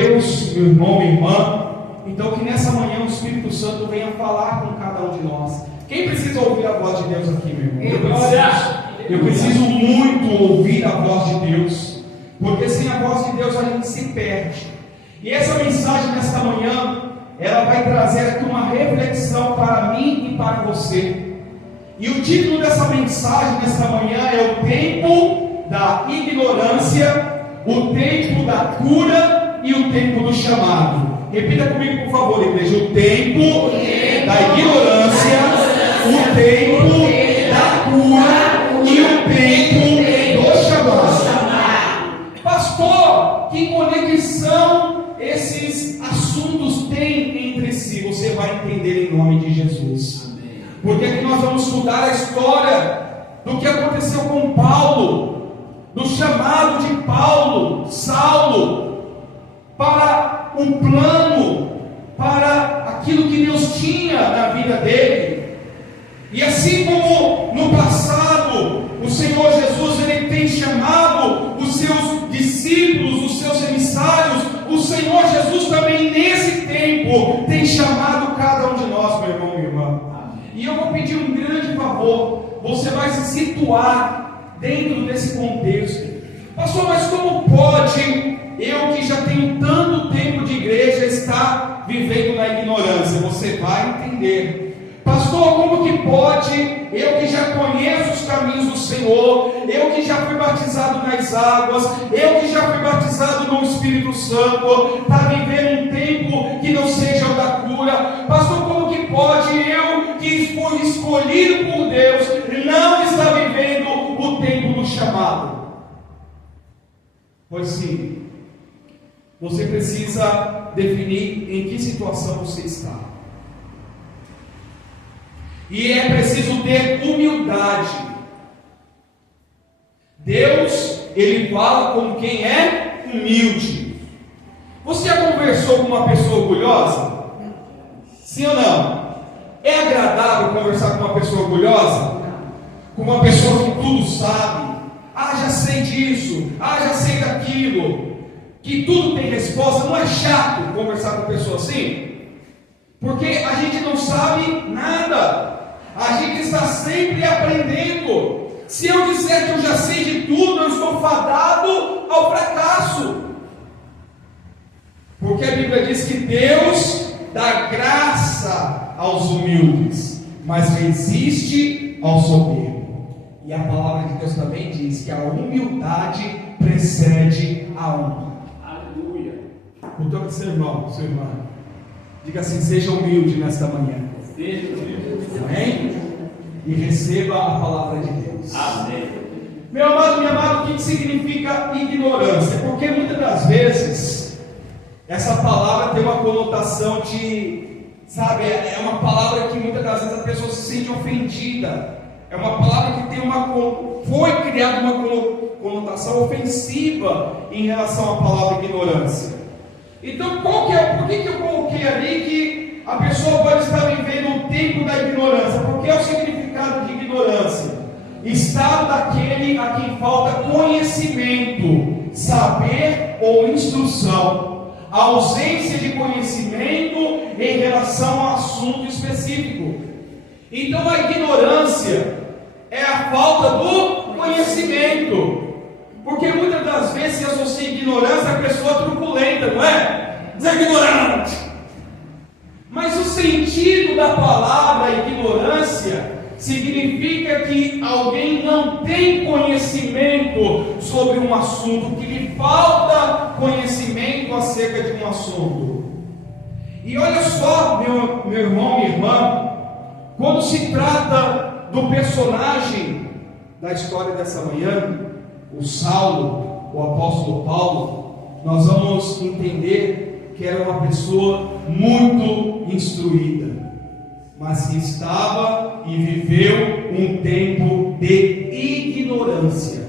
Deus, meu irmão, minha irmã. Então que nessa manhã o Espírito Santo venha falar com cada um de nós. Quem precisa ouvir a voz de Deus aqui, meu irmão? Eu preciso muito ouvir a voz de Deus, porque sem a voz de Deus a gente se perde. E essa mensagem nesta manhã, ela vai trazer aqui uma reflexão para mim e para você. E o título dessa mensagem nesta manhã é o tempo da ignorância, o tempo da cura e o tempo do chamado. Repita comigo, por favor, igreja: o tempo da ignorância, o tempo da cura e o tempo do chamado. Pastor, que conexão esses assuntos têm entre si? Você vai entender em nome de Jesus. Porque aqui nós vamos estudar a história do que aconteceu com Paulo, do chamado de Paulo, Saulo, para um plano, para aquilo que Deus tinha na vida dele. E assim como no passado o Senhor Jesus ele tem chamado os seus discípulos, os seus emissários, o Senhor Jesus também nesse tempo tem chamado cada um de nós, meu irmão e minha irmã. E eu vou pedir um grande favor: você vai se situar dentro desse contexto. Pastor, mas como pode eu que já tenho tanto tempo de igreja estar vivendo na ignorância? Você vai entender. Pastor, como que pode eu que já conheço os caminhos do Senhor, eu que já fui batizado nas águas, eu que já fui batizado no Espírito Santo, para viver um tempo que não seja o da cura? Pastor, como que pode eu que fui escolhido por Deus não estar vivendo o tempo do chamado? Pois sim, você precisa definir em que situação você está. E é preciso ter humildade. Deus, Ele fala com quem é humilde. Você já conversou com uma pessoa orgulhosa? Sim ou não? É agradável conversar com uma pessoa orgulhosa? Com uma pessoa que tudo sabe? Já sei disso, já sei daquilo, que tudo tem resposta. Não é chato conversar com pessoa assim? Porque a gente não sabe nada. A gente está sempre aprendendo. Se eu disser que eu já sei de tudo, eu estou fadado ao fracasso. Porque a Bíblia diz que Deus dá graça aos humildes, mas resiste ao soberbo. E a palavra de Deus também diz que a humildade precede a honra. Aleluia. Então, seu irmão, sua irmã, diga assim: seja humilde nesta manhã. Seja humilde. Amém? E receba a palavra de Deus. Amém. Meu amado, minha amada, o que significa ignorância? Porque muitas das vezes essa palavra tem uma conotação de, sabe, é uma palavra que muitas das vezes a pessoa se sente ofendida. É uma palavra que tem foi criada uma conotação ofensiva em relação à palavra ignorância. Então, por que eu coloquei ali que a pessoa pode estar vivendo o tempo da ignorância? Porque é o significado de ignorância: estado daquele a quem falta conhecimento, saber ou instrução, a ausência de conhecimento em relação a assunto específico. Então a ignorância é a falta do conhecimento, porque muitas das vezes se associa a ignorância à pessoa truculenta, não é? Ignorante. Mas o sentido da palavra ignorância significa que alguém não tem conhecimento sobre um assunto, que lhe falta conhecimento acerca de um assunto. E olha só, meu irmão, minha irmã, quando se trata do personagem da história dessa manhã, o Saulo, o apóstolo Paulo, nós vamos entender que era uma pessoa muito instruída, mas que estava e viveu um tempo de ignorância.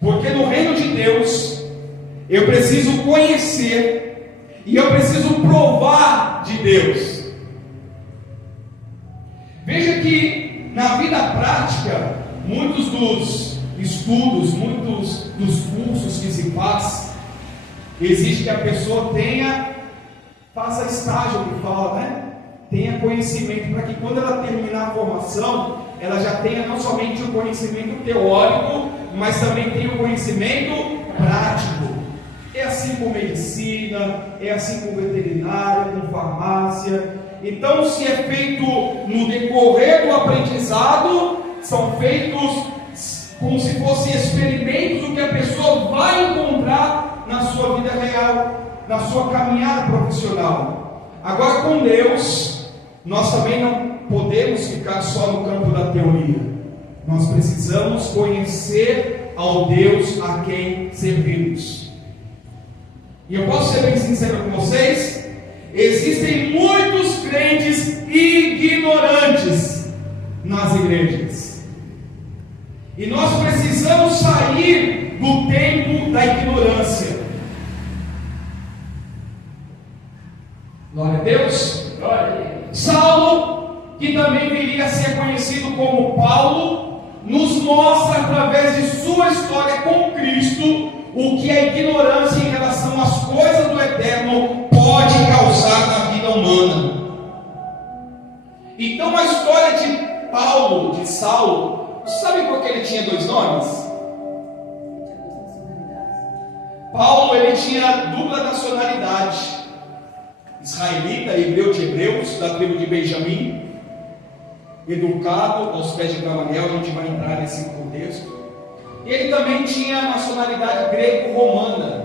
Porque no reino de Deus eu preciso conhecer e eu preciso provar de Deus. Veja que na vida prática, muitos dos estudos, muitos dos cursos que se faz, exige que a pessoa faça estágio, que fala, né? Tenha conhecimento, para que quando ela terminar a formação, ela já tenha não somente o conhecimento teórico, mas também tenha o conhecimento prático. É assim com medicina, é assim com veterinária, com farmácia. Então, se é feito no decorrer do aprendizado, são feitos como se fossem experimentos do que a pessoa vai encontrar na sua vida real, na sua caminhada profissional. Agora, com Deus, nós também não podemos ficar só no campo da teoria. Nós precisamos conhecer ao Deus a quem servimos. E eu posso ser bem sincero com vocês, existem muitos crentes ignorantes nas igrejas. E nós precisamos sair do tempo da ignorância. Glória a Deus. Glória a Deus. Saulo, que também viria a ser conhecido como Paulo, nos mostra através de sua história com Cristo o que a ignorância em relação às coisas do eterno pode causar na vida humana. Então a história de Saulo, sabe por que ele tinha 2 nomes? Paulo, ele tinha dupla nacionalidade, israelita, hebreu de hebreus, da tribo de Benjamim, educado aos pés de Gamaliel. A gente vai entrar nesse contexto. Ele também tinha a nacionalidade greco-romana.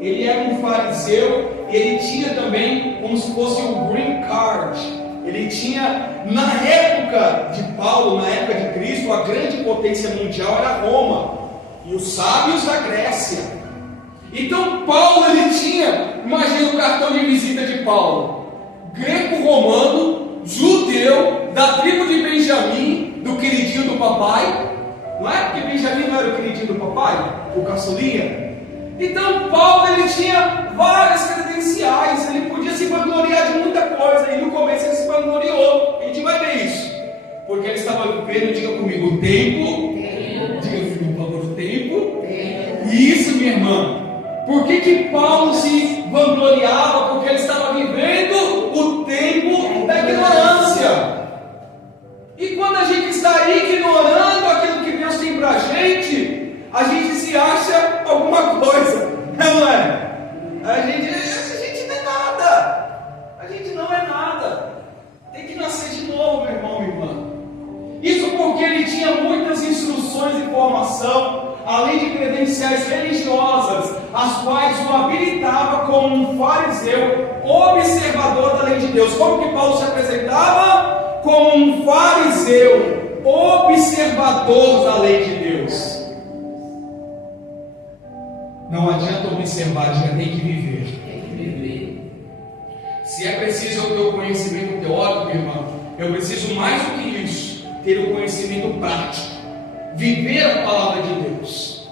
Ele era um fariseu. Ele tinha também como se fosse um green card. Ele tinha, na época de Paulo, na época de Cristo, a grande potência mundial era Roma e os sábios da Grécia. Então Paulo, ele tinha, imagina o cartão de visita de Paulo: greco-romano, judeu, da tribo de Benjamim, do queridinho do papai. Não é porque Benjamim não era o queridinho do papai, o caçulinha? Então Paulo, ele tinha várias credenciais, ele podia se vangloriar de muita coisa, e no começo ele se vangloriou. A gente vai ver isso, porque ele estava vivendo, diga comigo, o tempo. Diga comigo, por favor, o tempo. Isso, minha irmã. Por que Paulo se vangloriava? Porque ele estava vivendo o tempo da ignorância. E quando a gente está ignorando aquilo que Deus tem para a gente se acha alguma coisa, não é? A gente não é nada. A gente não é nada. Tem que nascer de novo, meu irmão, minha irmã. Isso porque ele tinha muitas instruções e formação, além de credenciais religiosas, as quais o habilitava como um fariseu, observador da lei de Deus. Como que Paulo se apresentava? Como um fariseu, observador da lei de Deus. Não adianta observar, já tem que viver. Tem que viver. Se é preciso eu ter o conhecimento teórico, meu irmão, eu preciso mais do que isso, ter o conhecimento prático, viver a palavra de Deus.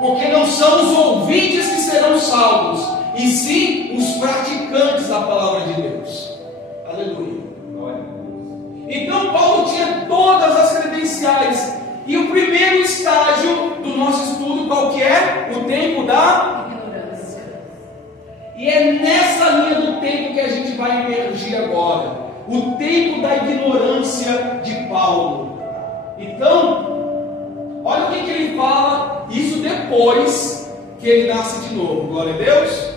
Porque não são os ouvintes que serão salvos, e sim os praticantes da palavra de Deus. Aleluia. Então Paulo tinha todas as credenciais. E o primeiro estágio do nosso estudo, qual que é? O tempo da ignorância. E é nessa linha do tempo que a gente vai emergir agora. O tempo da ignorância de Paulo. Então, olha o que ele fala, isso depois que ele nasce de novo. Glória a Deus.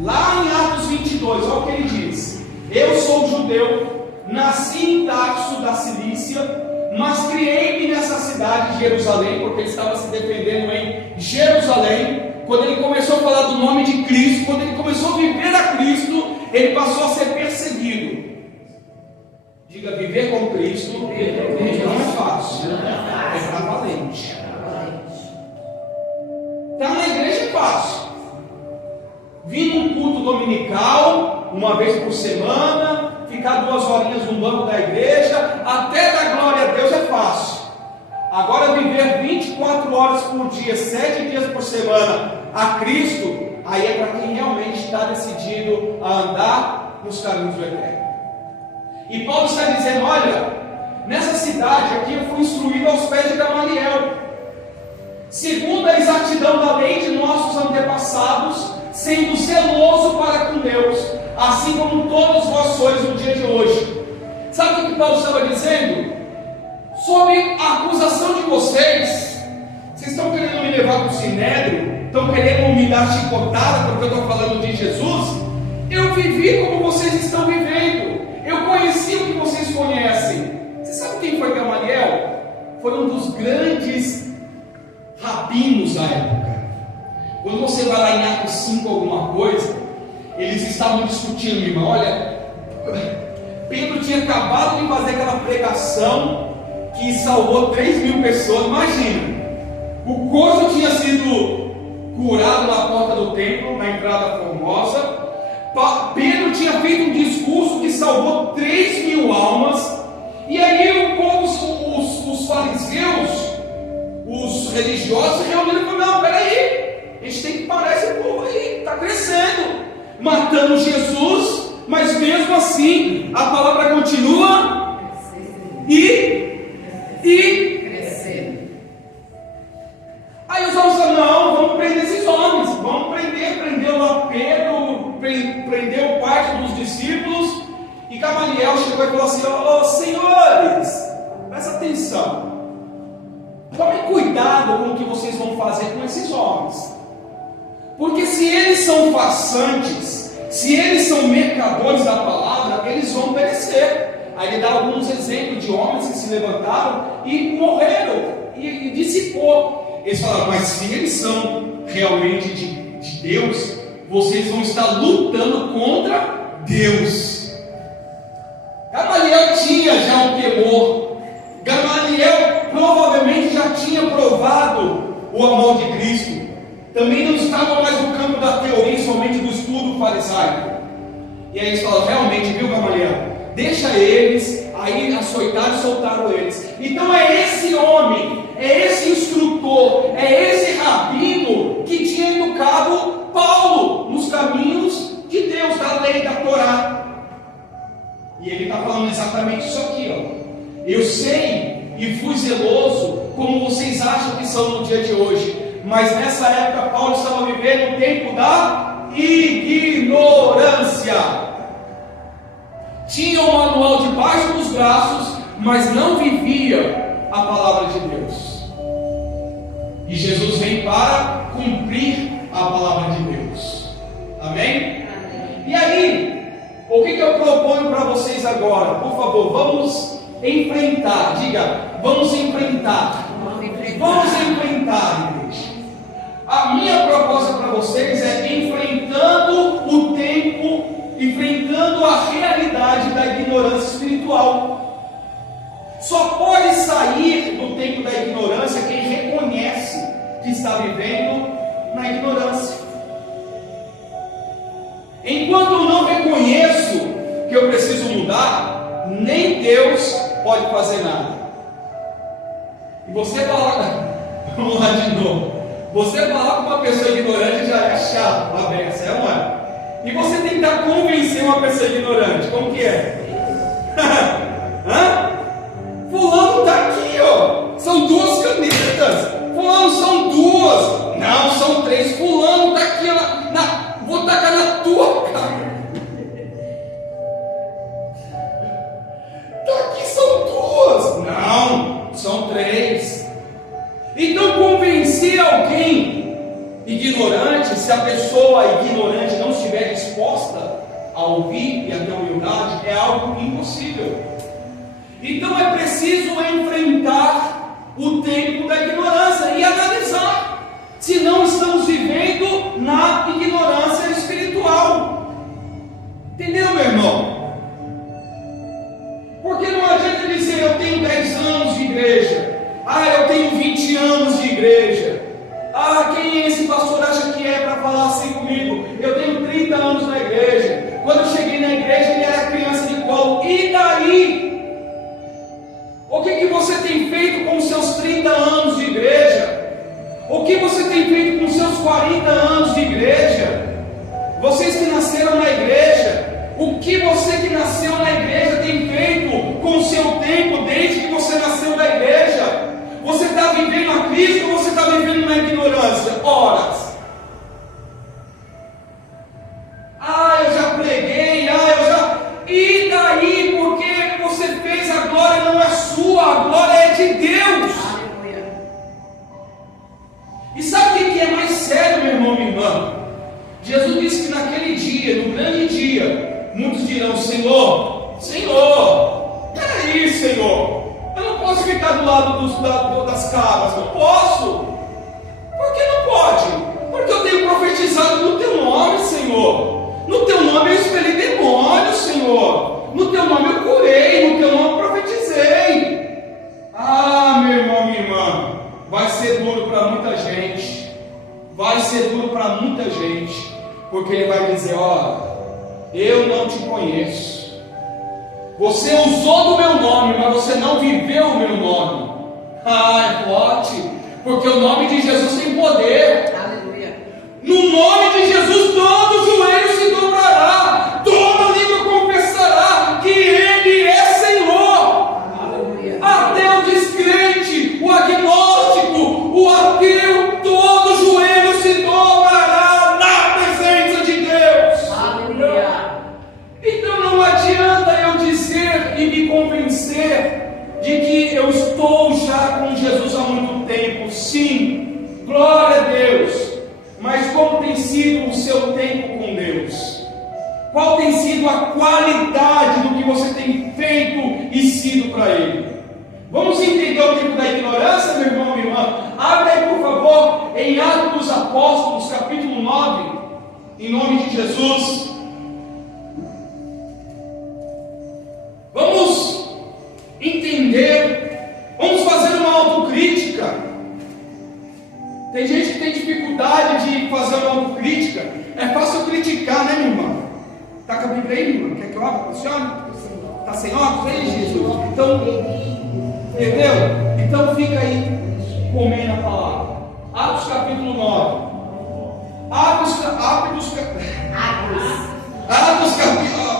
Lá em Atos 22, olha o que ele diz: eu sou judeu, nasci em Tarso da Cilícia, mas criei-me nessa cidade de Jerusalém, porque ele estava se defendendo em Jerusalém. Quando ele começou a falar do nome de Cristo, quando ele começou a viver a Cristo, ele passou a ser perseguido. Diga, viver com Cristo não é fácil, é para valente. Estar na igreja é fácil. Vir num culto dominical, uma vez por semana, ficar 2 horinhas no banco da igreja, até dar glória a Deus é fácil. Agora viver 24 horas por dia, 7 dias por semana a Cristo, aí é para quem realmente está decidido a andar nos caminhos do eterno. E Paulo está dizendo: olha, nessa cidade aqui eu fui instruído aos pés de Gamaliel. segundo a exatidão da lei de nossos antepassados, sendo zeloso para com Deus, assim como todos vós sois no dia de hoje. Sabe o que Paulo estava dizendo? Sobre a acusação de vocês estão querendo me levar para o sinédrio, estão querendo me dar chicotada porque eu estou falando de Jesus. Eu vivi como vocês estão vivendo, eu conheci o que vocês conhecem. Você sabe quem foi Gamaliel? Foi um dos grandes rabinos da época. Quando você vai lá em Atos 5 alguma coisa, eles estavam discutindo, meu irmão. Olha, Pedro tinha acabado de fazer aquela pregação que salvou 3.000 pessoas. Imagina, o corpo tinha sido curado na porta do templo, na entrada formosa. Pedro tinha feito um discurso que salvou 3.000 almas. E aí o povo, os fariseus, os religiosos se reuniram e falaram: não, peraí, a gente tem que parar esse povo aí, está crescendo, matando Jesus, mas mesmo assim a palavra continua e crescendo. Aí os homens falaram: não, vamos prender esses homens, vamos prendeu lá Pedro, prendeu parte dos discípulos. E Gamaliel chegou e falou assim: ô senhores, presta atenção, tomem cuidado com o que vocês vão fazer com esses homens, porque se eles são farsantes, se eles são mercadores da palavra, eles vão perecer. Aí ele dá alguns exemplos de homens que se levantaram e morreram, e dissipou. Eles falaram: mas se eles são realmente de Deus, vocês vão estar lutando contra Deus. Gamaliel tinha já um temor. Gamaliel provavelmente já tinha provado o amor de Cristo. Também não estava mais no campo da teoria, somente do estudo farisaico. E aí eles falaram: realmente, viu, Gamaliel? Deixa eles. Aí açoitaram e soltaram eles. Então é esse homem, é esse instrutor, é esse rabino que tinha educado Paulo nos caminhos de Deus, da lei, da Torá. E ele está falando exatamente isso aqui, ó. Eu sei e fui zeloso, como vocês acham que são no dia de hoje, mas nessa época Paulo estava vivendo o tempo da ignorância. Tinha o manual debaixo dos braços, mas não vivia a palavra de Deus. E Jesus vem para cumprir a palavra de Deus. Amém? E aí, o que eu proponho para vocês agora? Por favor, vamos enfrentar. Diga: vamos enfrentar. Vamos enfrentar, igreja. A minha proposta para vocês é enfrentando o tempo, enfrentando a realidade da ignorância espiritual. Só pode sair do tempo da ignorância quem reconhece que está vivendo na ignorância. Enquanto eu não reconheço que eu preciso mudar, nem Deus pode fazer nada. E você falar, vamos lá de novo, você falar com uma pessoa ignorante já é chato, a beça, é ou não é? E você tentar convencer uma pessoa ignorante, como que é? Hã? Fulano está aqui, ó, são 2 canetas. Fulano, são 2, não, são 3. Fulano está aqui, vou tacar na tua cara. Daqui são 2. Não, são 3. Então convencer alguém ignorante, se a pessoa ignorante não estiver disposta a ouvir e a ter humildade, é algo impossível. Então é preciso enfrentar o tempo da ignorância e analisar se não estamos vivendo na ignorância espiritual. Entendeu, meu irmão? Porque não adianta dizer: eu tenho 10 anos de igreja, eu tenho 20 anos de igreja, quem é esse pastor acha que é para falar assim comigo? Eu tenho 30 anos na igreja, quando eu cheguei na igreja ele era criança de colo. E daí? O que você tem feito com os seus 30 anos de igreja? O que você tem feito com os seus 40 anos de igreja? Vocês que nasceram na igreja, o que você que nasceu na igreja tem feito com o seu tempo desde que você nasceu na igreja? Você está vivendo a Cristo ou você está vivendo na ignorância? Horas. Eu já preguei, E daí, porque você fez, a glória não é sua, a glória é de Deus. E sabe o que é mais sério, meu irmão, minha irmã? Jesus disse que naquele dia, no grande dia, muitos dirão: Senhor, peraí, Senhor, eu não posso ficar do lado das cabras, não posso. Por que não pode? Porque eu tenho profetizado no teu nome, Senhor. No teu nome eu expeli demônios, Senhor. No teu nome eu curei, no teu nome eu profetizei. Meu irmão, minha irmã, vai ser duro para muita gente. Vai ser duro para muita gente. Porque ele vai dizer: olha, eu não te conheço. Você usou do meu nome, mas você não viveu o meu nome. É forte, porque o nome de Jesus tem poder. Aleluia. No nome de Jesus todo joelho se dobrará, toda língua confessará que Ele é Senhor. Aleluia. Até o descrente, o agnóstico, o ateu, todo joelho se dobrará na presença de Deus. Aleluia. Então não adianta eu dizer e me convencer de que eu estou já com Jesus há muito tempo. Sim, glória a Deus. Mas como tem sido o seu tempo com Deus? Qual tem sido a qualidade do que você tem feito e sido para Ele? Vamos entender o tempo da ignorância, meu irmão, minha irmã? Abre aí, por favor, em Atos dos Apóstolos, capítulo 9, em nome de Jesus. Vamos entender, vamos fazer uma autocrítica. Tem gente que tem dificuldade de fazer uma autocrítica. É fácil criticar, né, minha irmã? Está com a Bíblia aí, minha irmã? Quer que eu abra? Funciona? Está sem óculos aí, Jesus? Então, entendeu? Então fica aí comendo a palavra. Atos capítulo 9. Atos capítulo.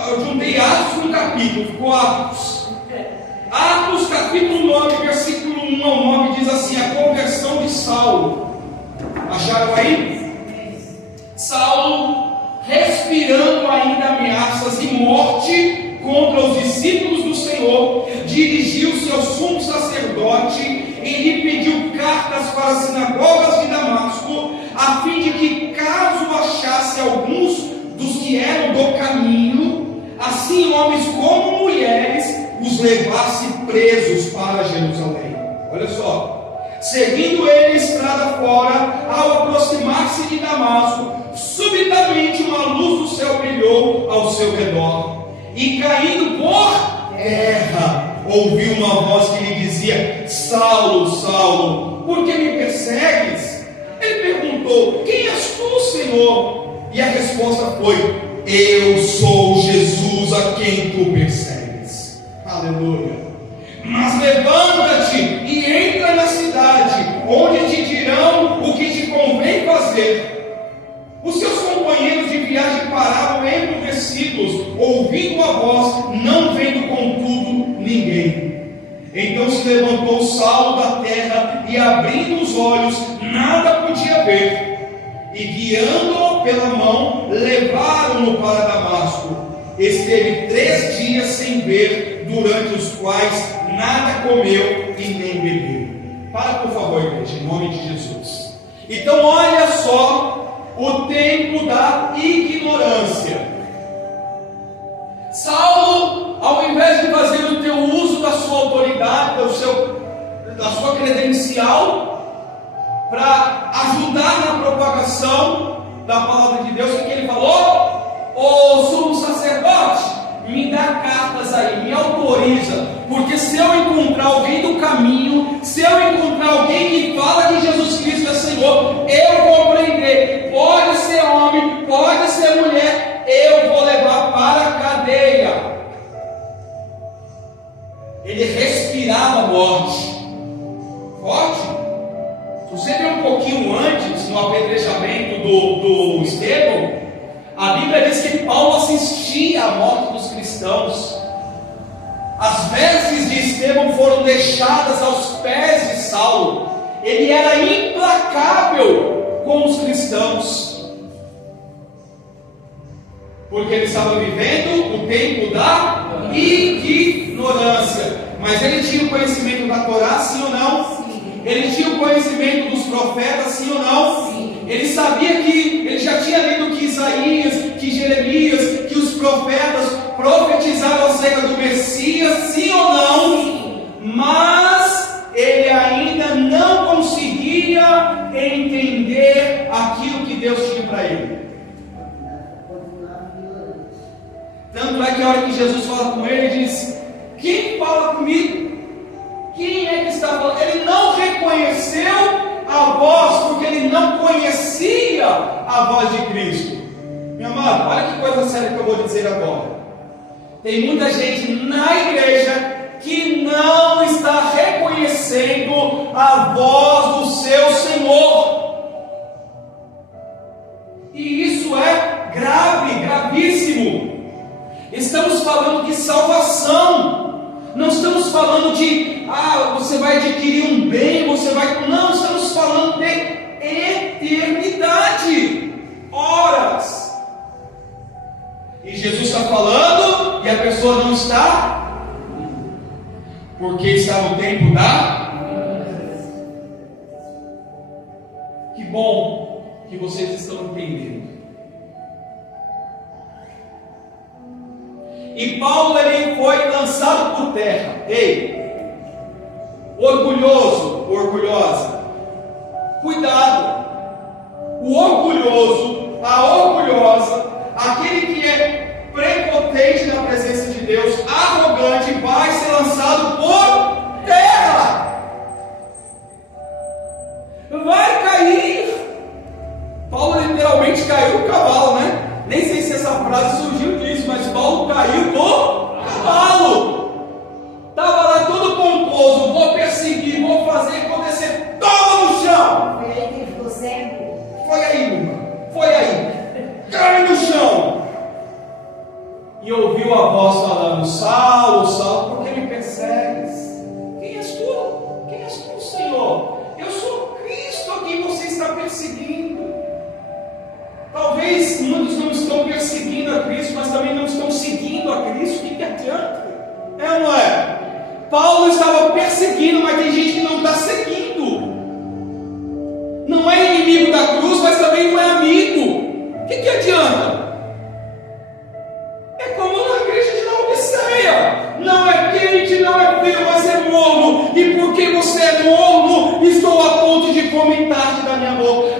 Eu juntei Atos com capítulo, ficou Atos. Atos capítulo 9, versículo 1 ao 9 diz assim: a conversão de Saulo. Acharam aí? Saulo, respirando ainda ameaças de morte contra os discípulos do Senhor, dirigiu-se ao sumo sacerdote e lhe pediu cartas para as sinagogas de Damasco, a fim de que, caso achasse alguns dos que eram do caminho, assim homens como mulheres, os levasse presos para Jerusalém. Olha só. Seguindo ele estrada fora, ao aproximar-se de Damasco, subitamente uma luz do céu brilhou ao seu redor, e caindo por terra, ouviu uma voz que lhe dizia: Saulo, Saulo, por que me persegues? Ele perguntou: quem és tu, Senhor? E a resposta foi: eu sou Jesus a quem tu persegues. Aleluia. Mas levanta-te e entra na cidade, onde te dirão o que te convém fazer. Os seus companheiros de viagem pararam embrutecidos, ouvindo a voz, não vendo contudo ninguém. Então se levantou Saulo da terra e, abrindo os olhos, nada podia ver. E guiando-o pela mão, levaram-no para Damasco. Esteve 3 dias sem ver, durante os quais nada comeu e nem bebeu. Para, por favor, igreja, em nome de Jesus. Então olha só o tempo da ignorância. Saulo, ao invés de fazer o teu uso da sua autoridade, da sua credencial, para ajudar na propagação da palavra de Deus, o que ele falou? Ô sumo sacerdote, me dá cartas aí, me autoriza, porque se eu encontrar alguém do caminho, se eu encontrar alguém que fala que Jesus Cristo é Senhor, eu vou prender. Pode ser homem, pode ser mulher, eu vou levar para a cadeia. Ele respirava a morte. Forte. Se você ver um pouquinho antes, no apedrejamento do Estevão, a Bíblia diz que Paulo assistia à morte dos cristãos. As vestes de Estevão foram deixadas aos pés de Saulo. Ele era implacável com os cristãos, porque ele estava vivendo o tempo da ignorância. Mas ele tinha o conhecimento da Torá, sim ou não? Sim. Ele tinha o conhecimento dos profetas, sim ou não? Sim. Ele sabia que, ele já tinha lido que Isaías, que Jeremias, que os profetas profetizaram acerca do Messias, sim ou não? Sim. Mas ele ainda não conseguia entender aquilo que Deus tinha para ele. Tanto é que a hora que Jesus fala com ele, ele diz: quem fala comigo? Quem é que está falando? Ele não reconheceu a voz, porque ele não conhecia a voz de Cristo. Meu amado, olha que coisa séria que eu vou dizer agora. Tem muita gente na igreja que não está reconhecendo a voz do seu Senhor. E isso é grave, gravíssimo. Estamos falando de salvação. Não estamos falando de, você vai adquirir um bem, você vai... Não, estamos falando de eternidade. Horas. E Jesus está falando e a pessoa não está, porque está no tempo da... Que bom que vocês estão entendendo. E Paulo, ele foi lançado por terra. Ei, orgulhoso, orgulhosa, cuidado. O orgulhoso, a orgulhosa, aquele que é prepotente na presença de Deus, arrogante, vai ser lançado por terra. Vai cair. Paulo literalmente caiu do cavalo, né? Nem sei se essa frase surgiu disso, mas Paulo caiu do cavalo. Estava lá todo pomposo, vou perseguir, vou fazer acontecer, toma no chão. Foi aí que ele ficou cego. Foi aí, meu irmão, foi aí. Cai no chão. E ouviu a voz falando: Saulo, Saulo, por que me persegues? Quem és tu? Quem és tu, Senhor? Eu sou Cristo a quem você está perseguindo. Talvez muitos não estão perseguindo a Cristo, mas também não estão seguindo a Cristo. O que adianta? É ou não é? Paulo estava perseguindo, mas tem gente que não está seguindo. Não é inimigo da cruz, mas também não é amigo. O que adianta? É como na igreja de Laodiceia: não é quente, não é frio, mas é morno. E porque você é morno, estou a ponto de vomitar-te da minha boca.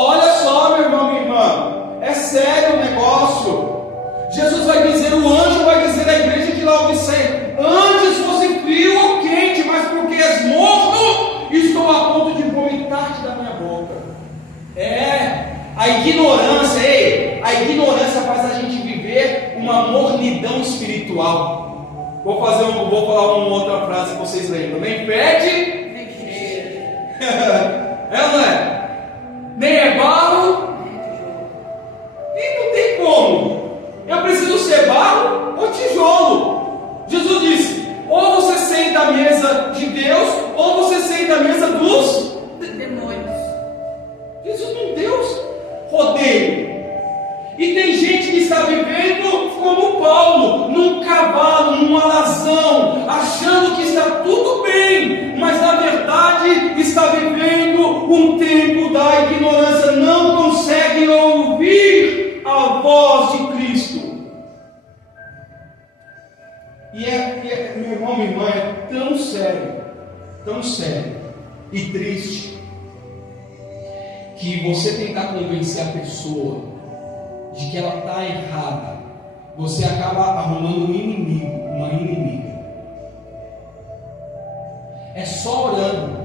Olha só, meu irmão, minha irmã. É sério o negócio. Jesus vai dizer, o anjo vai dizer à igreja de Laodiceia: antes fosse frio ou quente, mas porque és morno, estou a ponto de vomitar-te da minha boca. A ignorância, a ignorância faz a gente viver uma mornidão espiritual. Vou falar uma outra frase que vocês lembram. Nem pede, não é? Nem é barro, e não tem como. Eu preciso ser barro ou tijolo. Jesus disse: ou você senta à mesa de Deus, ou você senta à mesa dos demônios. Jesus não deu rodeio. E tem gente que está vivendo como Paulo, num cavalo, num alazão, achando que está tudo bem, mas na verdade está vivendo um tempo da ignorância, não consegue ouvir a voz de Cristo. Meu irmão, minha irmã, é tão sério e triste, que você tentar convencer a pessoa de que ela está errada, você acaba arrumando um inimigo, uma inimiga. É só orando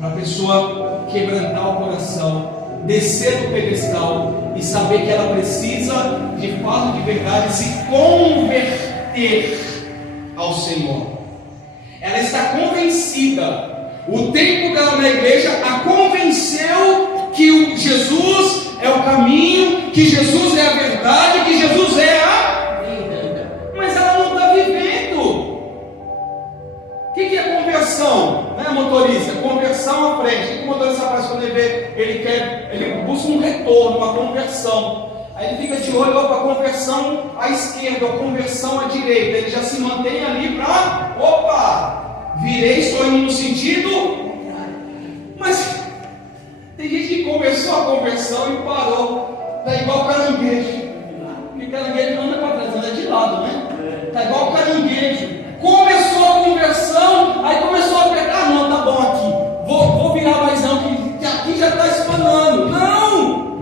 para a pessoa quebrantar o coração, descer do pedestal e saber que ela precisa, de fato, de verdade, se converter ao Senhor. Ela está convencida. O tempo dela na igreja a convenceu que Jesus é o caminho, que Jesus é a verdade, que Jesus é a vida. Mas ela não está vivendo. com o motorista, conversão à frente. O que o motorista faz quando ele vê? Ele busca um retorno, uma conversão. Aí ele fica de olho para a conversão à esquerda, ou conversão à direita. Ele já se mantém ali para, opa, virei, estou indo no sentido. Mas tem gente que começou a conversão e parou. Está igual caranguejo. Porque caranguejo não anda para trás, anda de lado, né? Está igual caranguejo. Começou a conversão, aí começou a pegar, não, tá bom aqui. Vou virar mais não, que aqui já está espanando. Não!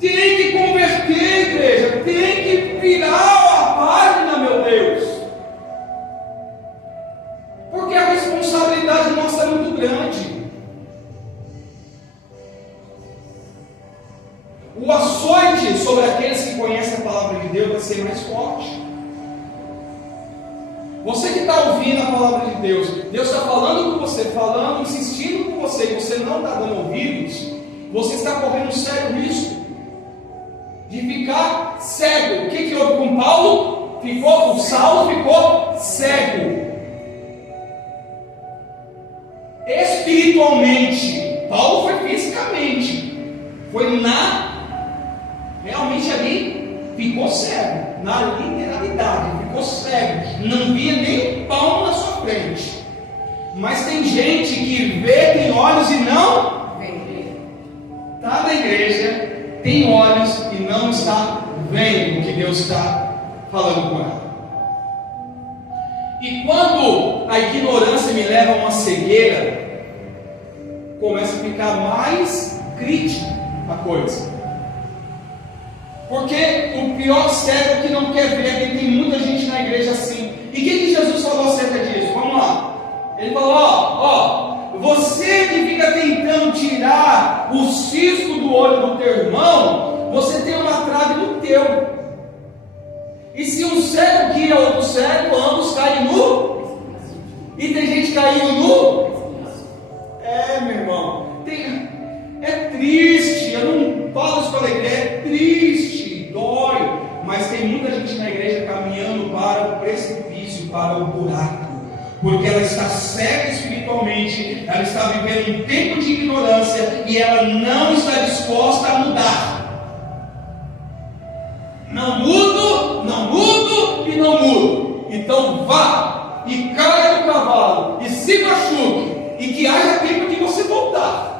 Tem que converter, igreja. Tem que virar a página, meu Deus. Porque a responsabilidade nossa é muito grande. O açoite sobre aqueles que conhecem a palavra de Deus vai ser mais forte. Você que está ouvindo a palavra de Deus, Deus está falando com você, falando, insistindo com você, e você não está dando ouvidos, você está correndo um sério risco de ficar cego. O que houve com Paulo? O Saulo ficou cego. Espiritualmente, Paulo foi fisicamente, realmente ali, ficou cego, na literalidade, ficou cego, não via nem um palmo na sua frente. Mas tem gente que vê, tem olhos e não está na igreja, tem olhos e não está vendo o que Deus está falando com ela. E quando a ignorância me leva a uma cegueira, começa a ficar mais crítica a coisa. Porque o pior cego é que não quer ver, e tem muita gente na igreja assim. E o que Jesus falou acerca disso? Vamos lá. Ele falou, você que fica tentando tirar o cisco do olho do teu irmão, você tem uma trave no teu. E se um cego guia outro cego, ambos caem no. E tem gente caindo no. Meu irmão, é triste. Eu não falo isso pela igreja, é triste, dói. Mas tem muita gente na igreja caminhando para o precipício, para o buraco. Porque ela está cega espiritualmente, ela está vivendo um tempo de ignorância e ela não está disposta a mudar. Não mudo e não mudo. Então vá e caia do cavalo e se machuque e que haja tempo de você voltar.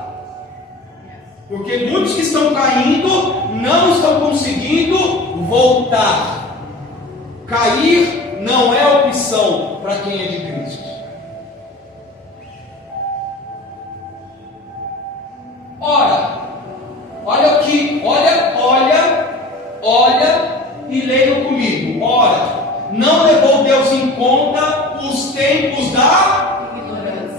Porque muitos que estão caindo não estão conseguindo voltar. Cair não é opção para quem é de Cristo. Ora, olha aqui, olha e leiam comigo. Ora, não levou Deus em conta os tempos da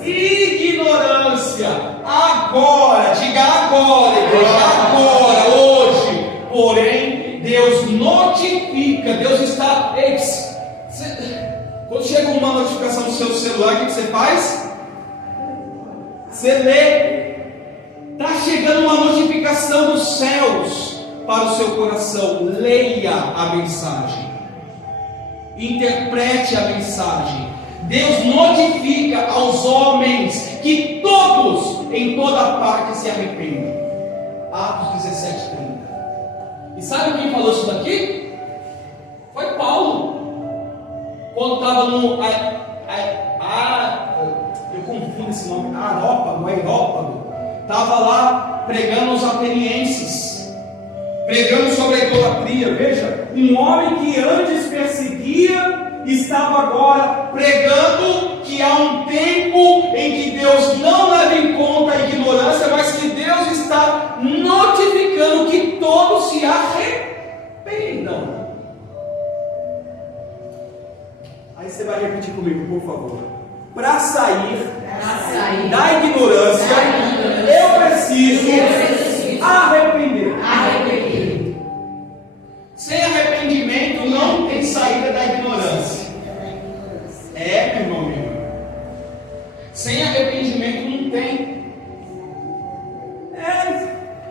ignorância. Agora, diga agora, igreja, agora, hoje. Porém, Deus notifica, Deus está. Quando chega uma notificação no seu celular, o que você faz? Você lê. Está chegando uma notificação dos céus para o seu coração. Leia a mensagem. Interprete a mensagem. Deus notifica aos homens que todos, em toda parte, se arrependam. Atos 17:30. E sabe quem falou isso daqui? Foi Paulo. Quando estava no. Eu confundo esse nome. Aerópago. Estava lá pregando aos atenienses. Pregando sobre a idolatria. Veja, um homem que antes perseguia, estava agora pregando que há um tempo em que Deus não leva em conta a ignorância, mas que Deus está notificando que todos se arrependam. Aí você vai repetir comigo, por favor. Para sair da ignorância, eu preciso arrepender. Sem arrependimento não tem saída da ignorância. Meu irmão, minha irmã. Sem arrependimento não tem.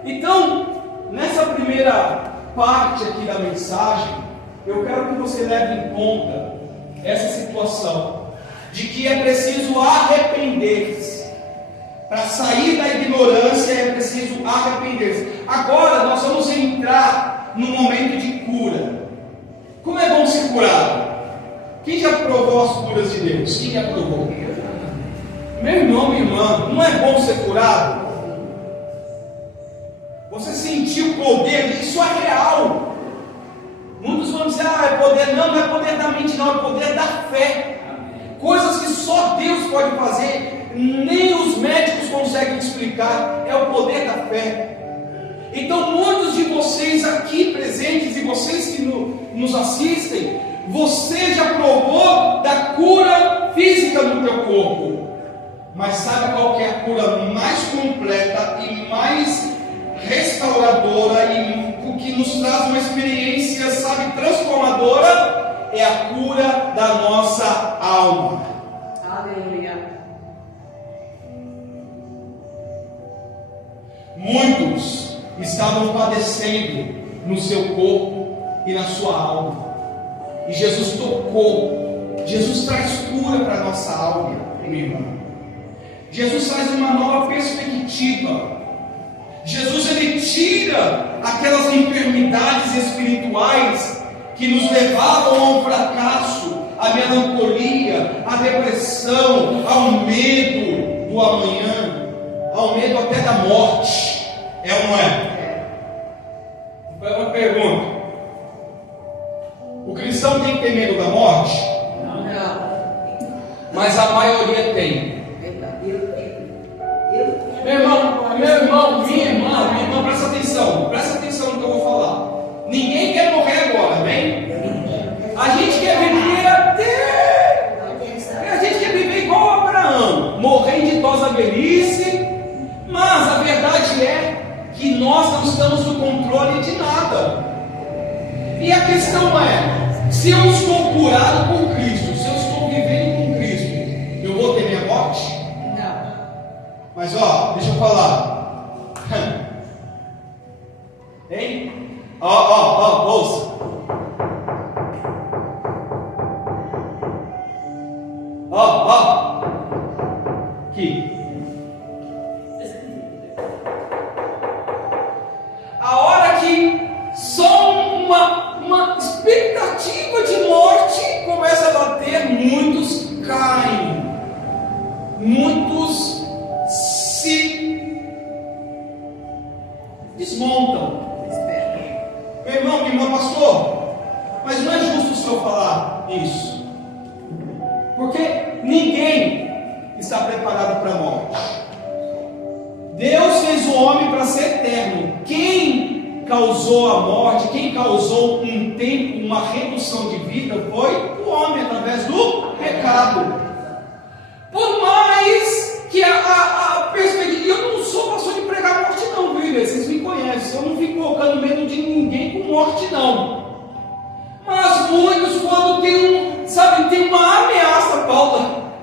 Então, nessa primeira parte aqui da mensagem, eu quero que você leve em conta essa situação de que é preciso arrepender-se. Para sair da ignorância é preciso arrepender-se. Agora nós vamos entrar no momento de cura. Como é bom ser curado? Quem já provou as curas de Deus? Quem já provou? Meu irmão, minha irmã, não é bom ser curado? Você sentiu o poder, isso é real. Muitos vão dizer, é poder, não é poder da mente, não, é poder da fé. Coisas que só Deus pode fazer, nem os médicos conseguem explicar, é o poder da fé. Então muitos de vocês aqui presentes e vocês que nos assistem, você já provou da cura física no teu corpo, mas sabe qual que é a cura mais completa e mais restauradora e o que nos traz uma experiência, sabe, transformadora? É a cura da nossa alma. Aleluia. Muitos estavam padecendo no seu corpo e na sua alma, e Jesus tocou. Jesus traz cura para a nossa alma, minha irmã. Jesus traz uma nova perspectiva. Jesus, ele tira aquelas enfermidades espirituais que nos levavam ao fracasso, à melancolia, à depressão, ao medo do amanhã, ao medo até da morte. É ou não é? Foi uma pergunta. O cristão tem que ter medo da morte? Não. Mas a maioria tem. Eu Meu irmão, minha irmã, presta atenção no que eu vou falar. Ninguém quer morrer agora, amém? A gente quer viver até. A gente quer viver igual Abraão, morrer em ditosa velhice. Mas a verdade é que nós não estamos no controle de nada. E a questão é: se eu estou curado por Cristo, se eu estou vivendo com Cristo, eu vou ter minha morte? Não. Mas deixa eu falar. Hein? Ouça. Aqui. A hora que só uma expectativa de morte começa a bater, muitos caem. Muitos se desmontam. Meu irmão, minha irmã, pastor, mas não é justo o senhor falar isso, porque ninguém está preparado para a morte. Deus fez o homem para ser eterno. Quem causou a morte, quem causou um tempo, uma redução de vida, foi o homem através do pecado. Por mais que a perspectiva, eu não sou pastor de pregar morte não, viu? Vocês me conhecem, eu não fico colocando medo de ninguém com morte não. Mas muitos, quando tem uma ameaça,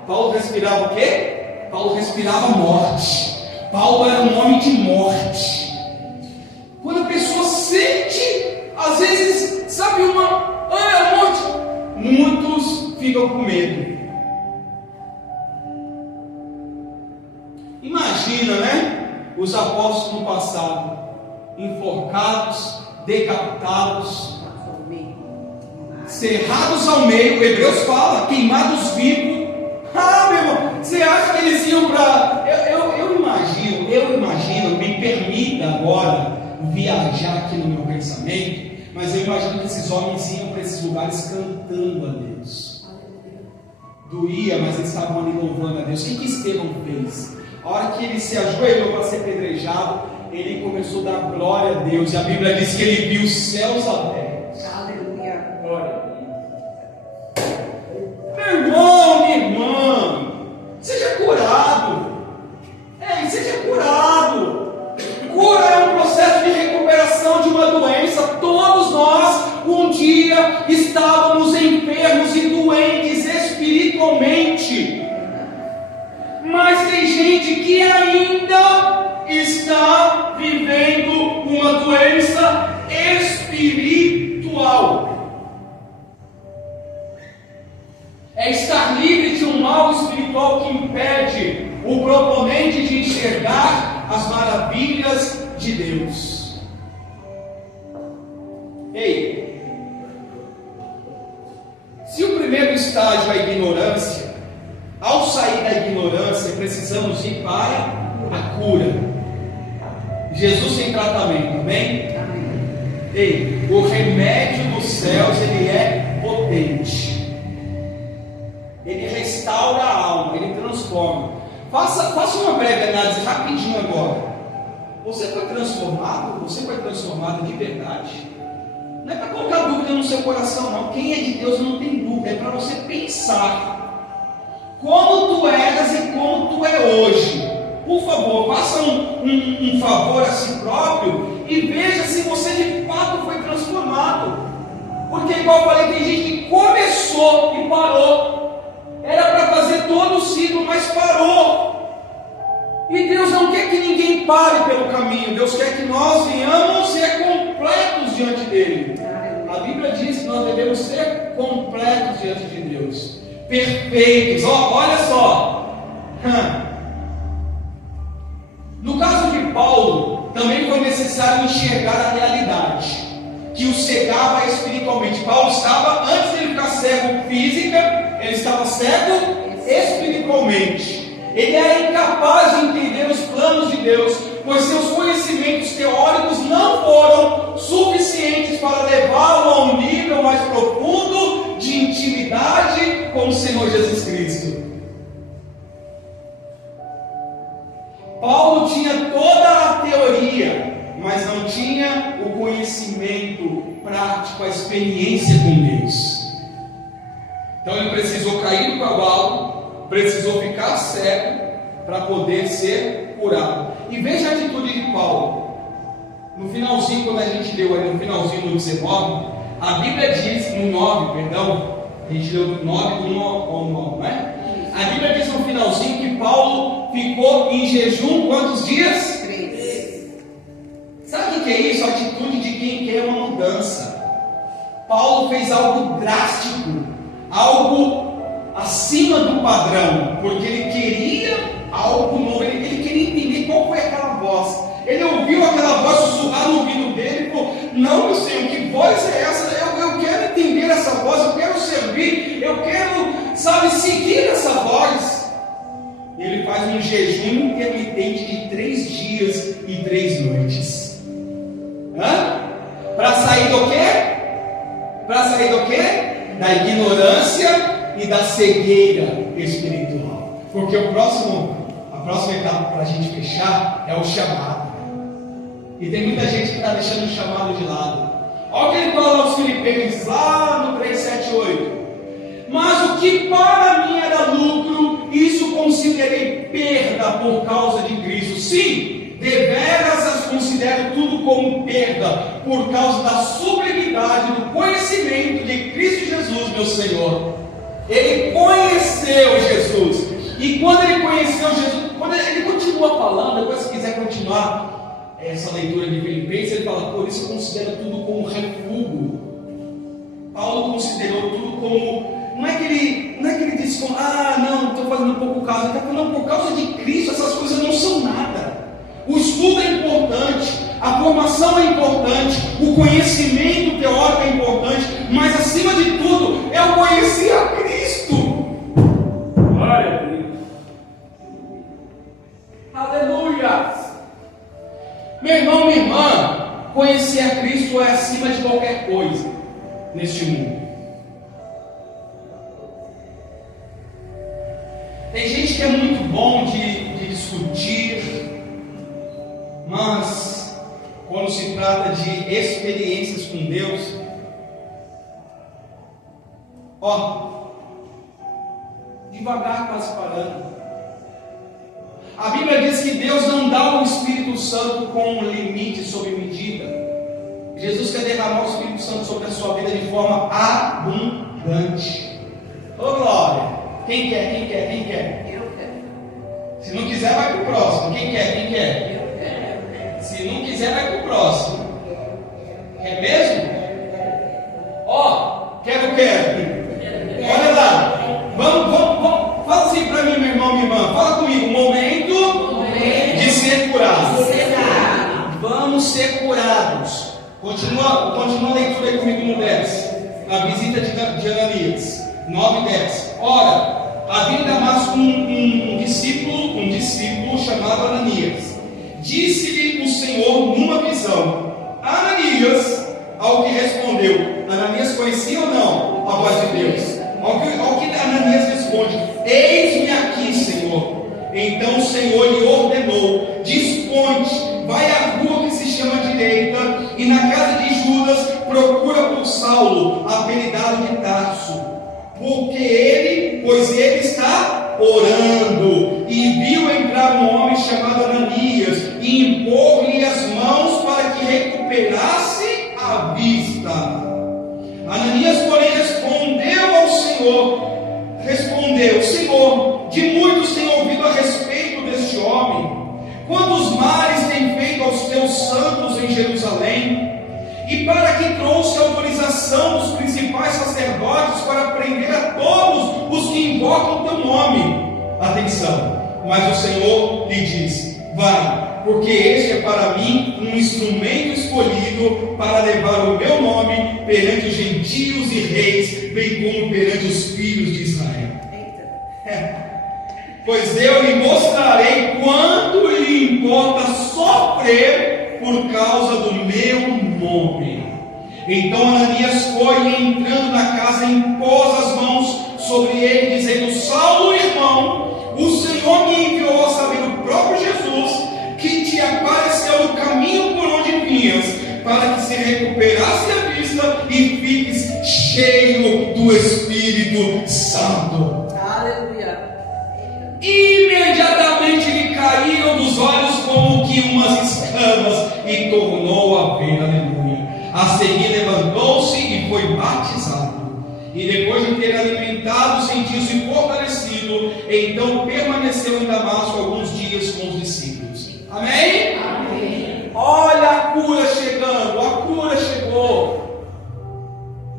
Paulo respirava o quê? Paulo respirava morte. Paulo era um homem de morte. Quando a pessoa sente, às vezes, sabe, a morte, muitos ficam com medo. Imagina, né? Os apóstolos no passado, enforcados, decapitados, cerrados ao meio. Hebreus fala, queimados vivos. Meu irmão, você acha que eles iam para... Eu imagino, me permita agora viajar aqui no meu pensamento, mas eu imagino que esses homens iam para esses lugares cantando a Deus. Doía, mas eles estavam ali louvando a Deus. O que Estevão fez? A hora que ele se ajoelhou para ser apedrejado, ele começou a dar glória a Deus, e a Bíblia diz que ele viu os céus abertos. Aleluia. Glória. Meu irmão, minha irmã, seja curado. Seja curado. Cura é um processo de recuperação de uma doença. Todos nós um dia estávamos enfermos e doentes espiritualmente, mas tem gente que ainda está vivendo uma doença espiritual. É estar livre de um mal espiritual que impede o proponente de enxergar as maravilhas de Deus. Ei, se o primeiro estágio é a ignorância, ao sair da ignorância precisamos ir para a cura. Jesus tem tratamento, amém? Ei, o remédio dos céus, ele é potente. Ele restaura a alma, ele transforma. Faça uma breve análise rapidinho agora. Você foi transformado? Você foi transformado de verdade? Não é para colocar dúvida no seu coração, não. Quem é de Deus não tem dúvida. É para você pensar como tu eras e como tu é hoje. Por favor, faça um favor a si próprio e veja se você de fato foi transformado. Porque, igual eu falei, tem gente que começou e parou. Era para fazer todo o ciclo, mas parou. E Deus não quer que ninguém pare pelo caminho. Deus quer que nós venhamos ser completos diante dele. A Bíblia diz que nós devemos ser completos diante de Deus, perfeitos. Olha só. No caso de Paulo, também foi necessário enxergar a realidade que o cegava espiritualmente. Paulo estava, antes de ele ficar cego física, ele estava cego espiritualmente. Ele era incapaz de entender os planos de Deus, pois seus conhecimentos teóricos não foram suficientes para levá-lo a um nível mais profundo de intimidade com o Senhor Jesus Cristo. Paulo tinha toda a teoria, mas não tinha o conhecimento prático, a experiência com Deus. Então ele precisou cair do cavalo, precisou ficar cego para poder ser curado. E veja a atitude de Paulo. No finalzinho, quando a gente leu ali no finalzinho do 19, a Bíblia diz, no 9, perdão, a gente leu do 9 do 1 ao 9, não é? A Bíblia diz no finalzinho que Paulo ficou em jejum quantos dias? 3. Sabe o que é isso? A atitude de quem quer uma mudança. Paulo fez algo drástico, algo acima do padrão, porque ele queria algo novo, ele queria entender qual foi aquela voz. Ele ouviu aquela voz sussurrar no ouvido dele e falou: não, meu Senhor, que voz é essa? Eu quero entender essa voz, eu quero servir, eu quero, seguir essa voz. Ele faz um jejum intermitente de 3 dias e 3 noites. Para sair do quê? Para sair do quê? Da ignorância e da cegueira espiritual. Porque a próxima etapa para a gente fechar é o chamado. E tem muita gente que está deixando o chamado de lado. Olha o que ele fala aos Filipenses lá no 3, 7, 8. Mas o que para mim era lucro, isso considerei perda por causa de Cristo. Sim, deveras as considero tudo como perda, por causa da sublimidade do conhecimento de Cristo Jesus, meu Senhor. Ele conheceu Jesus. E quando ele conheceu Jesus, quando ele continua falando, depois se quiser continuar essa leitura de Filipenses, ele fala: por isso eu considero tudo como refúgio. Paulo considerou tudo como, não é que ele disse como, não, estou fazendo pouco caso. Ele está falando, por causa de Cristo essas coisas não são nada. O estudo é importante, a formação é importante, o conhecimento teórico é importante, mas acima de tudo é o conhecer a Cristo. Glória a Deus. Aleluia. Meu irmão, minha irmã, conhecer a Cristo é acima de qualquer coisa neste mundo. Tem gente que é muito bom de discutir, mas quando se trata de experiências com Deus, devagar quase parando. A Bíblia diz que Deus não dá o Espírito Santo com um limite sob medida. Jesus quer derramar o Espírito Santo sobre a sua vida de forma abundante. Ô glória! Quem quer? Quem quer? Quem quer? Eu quero. Se não quiser, vai para o próximo. Quem quer? Quem quer? Eu quero. Se não quiser, vai para o próximo. É mesmo? Quero. Olha lá. Vamos. Fala assim para mim, meu irmão, minha irmã. Fala comigo um momento. curados? Vamos ser curados. Continua a leitura aí comigo no 10. A visita de Ananias. 9 e 10. Ora, havia em Damasco um discípulo chamado Ananias. Disse-lhe o Senhor numa visão: Ananias. Ao que respondeu. Ananias conhecia ou não a voz de Deus? Ao que Ananias responde: Eis-me aqui, Senhor. Então o Senhor lhe ordenou: Dispõe-te, vai à rua que se chama Direita, e na casa de Judas procura por Saulo, apelidado de Tarso, pois ele está orando. E viu entrar um homem chamado Ananias e impor-lhe as mãos para que recuperasse a vista. Ananias, porém, respondeu ao Senhor: Senhor, de muitos tenho ouvido a respeito deste homem, quantos males tem feito aos teus santos em Jerusalém, e para que trouxe a autorização dos principais sacerdotes para prender a todos os que invocam teu nome. Atenção, mas o Senhor lhe disse: vai, porque este é para mim um instrumento escolhido para levar o meu nome perante os gentios e reis, bem como perante os filhos de Israel. Pois eu lhe mostrarei quanto lhe importa sofrer por causa do meu nome. Então Ananias foi, e entrando na casa, impôs as mãos sobre ele, dizendo: Saulo, irmão, o Senhor me enviou a saber o próprio Jesus, que te apareceu no caminho por onde vinhas, para que se recuperasse a vista e fiques cheio do Espírito Santo. Aleluia. Imediatamente lhe caíram dos olhos como que umas escamas e tornou a ver. Aleluia. A seguir levantou-se e foi batizado. E depois de ter alimentado, sentiu-se fortalecido. Então permaneceu em Damasco alguns dias com os discípulos. Amém? Amém. Olha a cura chegando. A cura chegou.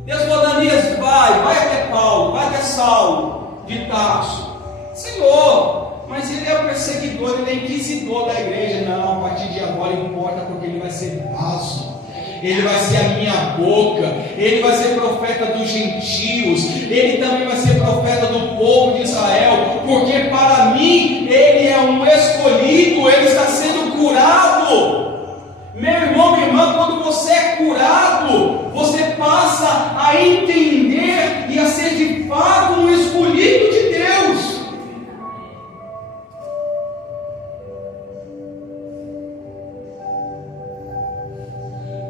Deus falou: Ananias, vai até Paulo, vai até Saulo de Tarso. Senhor, mas ele é o perseguidor, ele é inquisidor da igreja. Não, a partir de agora importa, porque ele vai ser vaso. Ele vai ser a minha boca. Ele vai ser profeta dos gentios. Ele também vai ser profeta do povo de Israel. Porque para mim ele é um escolhido. Ele está sendo curado. Meu irmão, minha irmã, quando você é curado, você passa a entender e a ser de fato um escolhido de Deus.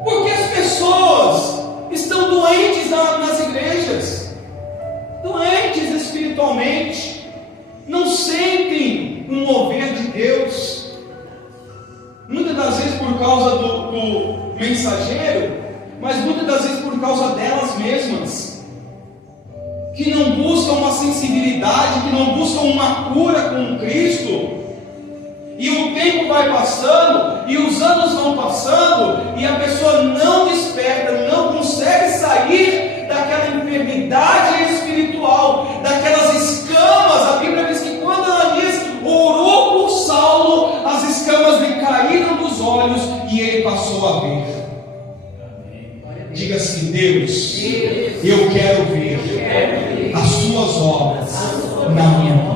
Porque as pessoas estão doentes nas igrejas, doentes espiritualmente, não sentem o mover de Deus, muitas das vezes por causa do mensageiro, mas muitas das vezes por causa delas mesmas, que não buscam uma sensibilidade, que não buscam uma cura com Cristo. E o tempo vai passando, e os anos vão passando, e a pessoa não desperta, não consegue sair daquela enfermidade espiritual, daquelas escamas. A Bíblia diz que quando Ananias orou por Saulo, as escamas lhe caíram dos olhos e ele passou a ver. Diga assim: Deus, eu quero ver as suas obras na minha vida.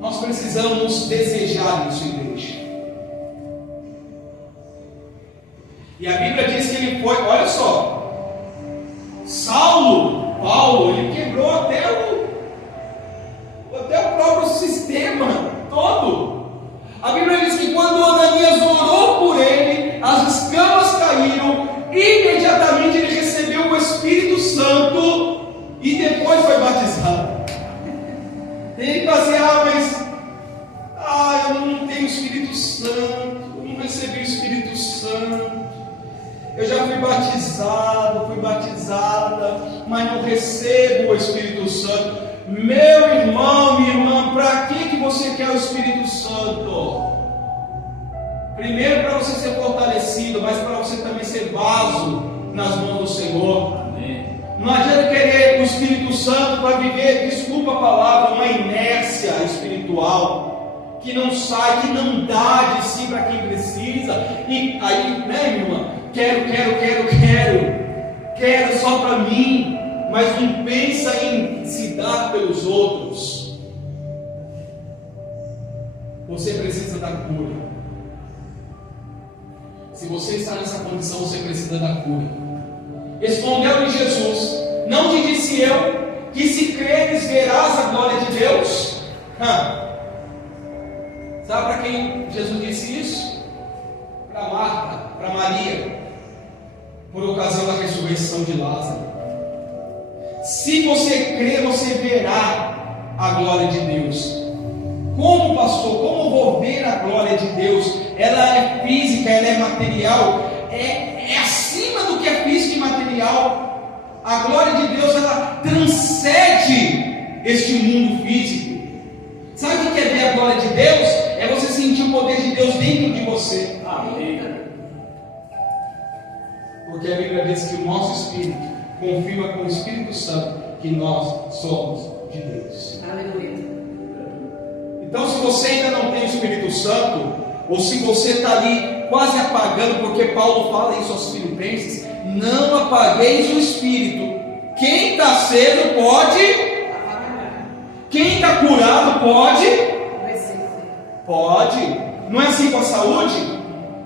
Nós precisamos desejar isso, igreja. E a Bíblia diz que ele foi, olha só, Paulo, ele quebrou até o próprio sistema todo. A Bíblia diz que quando Ananias orou por ele, as escamas caíram, imediatamente ele recebeu o Espírito Santo e depois foi batizado. Tem que fazer, eu não tenho Espírito Santo, eu não recebi o Espírito Santo, eu já fui batizada, mas não recebo o Espírito Santo. Meu irmão, minha irmã, para que você quer o Espírito Santo? Primeiro para você ser fortalecido, mas para você também ser vaso nas mãos do Senhor. Amém. Não adianta querer o Espírito Santo para viver, desculpa a palavra, uma inércia espiritual, que não sai, que não dá de si para quem precisa. E aí, né, minha irmã? Quero só para mim, mas não pensa em se dar pelos outros. Você precisa da cura. Se você está nessa condição, você precisa da cura. Respondeu-lhe Jesus: não te disse eu que se creres verás a glória de Deus? Sabe para quem Jesus disse isso? Para Marta, para Maria, por ocasião da ressurreição de Lázaro. Se você crer, você verá a glória de Deus. Como, pastor? Como vou ver a glória de Deus? Ela é física, ela é material, é acima do que é físico e material. A glória de Deus, ela transcende este mundo físico. Sabe o que é ver a glória de Deus? É você sentir o poder de Deus dentro de você. Amém. Porque a Bíblia diz que o nosso espírito confirma com o Espírito Santo que nós somos de Deus. Aleluia. Então, se você ainda não tem o Espírito Santo, ou se você está ali quase apagando, porque Paulo fala isso aos Filipenses: não apagueis o Espírito. Quem está cedo pode. Quem está curado pode. Pode. Não é assim com a saúde?